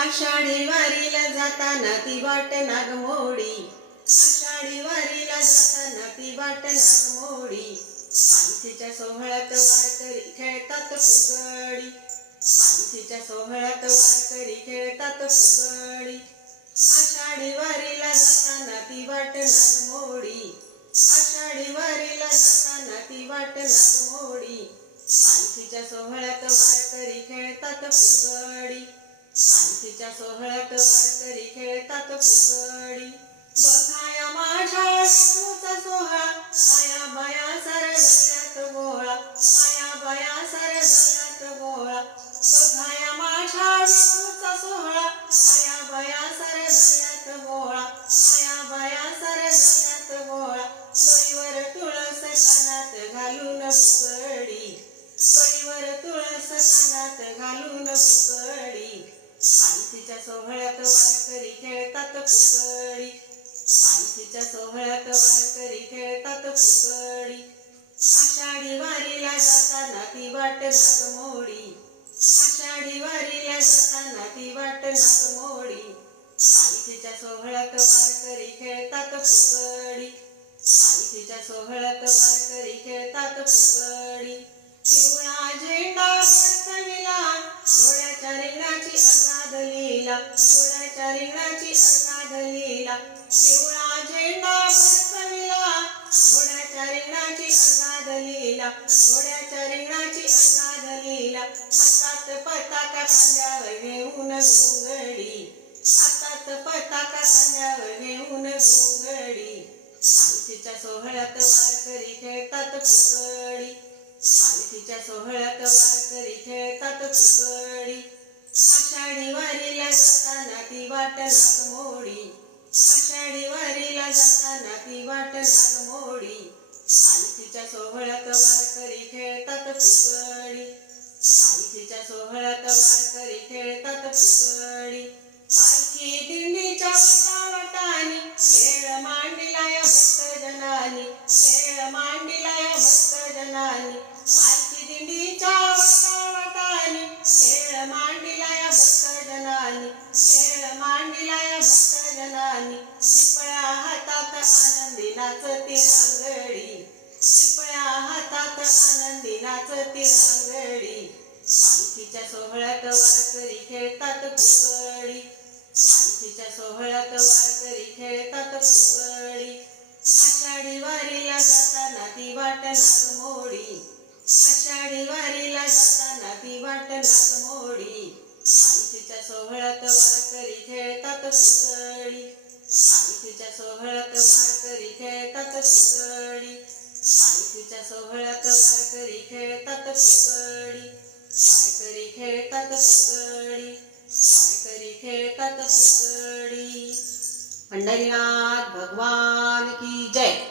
आषाढी वारीला जाताना ती वाट नागमोडी. आषाढी वारीला जाताना ती वाट नागमोडी. पालखीच्या सोहळ्यात वारकरी खेळतात फुगडी. पालखीच्या सोहळ्यात वारकरी खेळतात फुगडी. आषाढी वारीला जाताना ती वाट नागमोडी. आषाढी वारीला जाताना ती वाट नागमोडी. पालखीच्या सोहळ्यात वारकरी खेळतात फुगडी. पालखीच्या सोहळ्यात वारकरी खेळतात फुगडी. बघाया माझ्या विठूचा सोहळा आया बाया सार गळ्यात गोळा आया बाया सार गोळा. बघाया माझ्या विठूचा सोहळा आया बाया सार गळ्यात गोळा आया बाया सार गोळा. गळीवर तुळस कानात घालून फुगडी. गळीवर तुळस कानात घालून फुगडी. पालखीच्या सोहळ्यात वारकरी खेळतात फुगडी. पालखीच्या सोहळ्यात वारकरी खेळतात फुगडी. आषाढी वारीला जाताना ती वाट नागमोडी आषाढी वारीला जाताना ती वाट नागमोडी पालखीच्या सोहळ्यात वारकरी खेळतात फुगडी. पालखीच्या सोहळ्यात वारकरी खेळतात फुगडी. लीला घोड्याच्या रिंगणाची असाद लीला पिवळा झेंडा फडकविला. घोड्याच्या रिंगणाची असाद लीला घोड्याच्या रिंगणाची असाद लीला. हातात पताका खांद्यावर घेऊन घोंगडी हातात पताका खांद्यावर घेऊन घोंगडी. पालखीच्या सोहळ्यात वारकरी खेळतात फुगडी. पालखीच्या सोहळ्यात वारकरी खेळतात फुगडी. वाट लाग मोडी आषाढी वारीला जाताना ती वाट लाग मोडी पालखीच्या सोहळ्यात वारकरी खेळतात फुगडी. पालखीच्या सोहळ्यात वारकरी खेळतात फुगडी. नाचती रांगडी पालखीच्या सोहळ्यात वारकरी खेळतात फुगडी. पालखीच्या सोहळ्यात वारकरी खेळतात फुगडी. आषाढी वारीला जाताना ती वाट नागमोडी. आषाढी वारीला जाताना ती वाट नागमोडी. पालखीच्या सोहळ्यात वारकरी खेळतात फुगडी. पालखीच्या सोहळ्यात वारकरी खेळतात फुगडी. पालखीच्या सोहळ्यात वारकरी खेळतात फुगडी वारकरी खेळतात फुगडी वारकरी खेळतात फुगडी पंढरीनाथ भगवान की जय.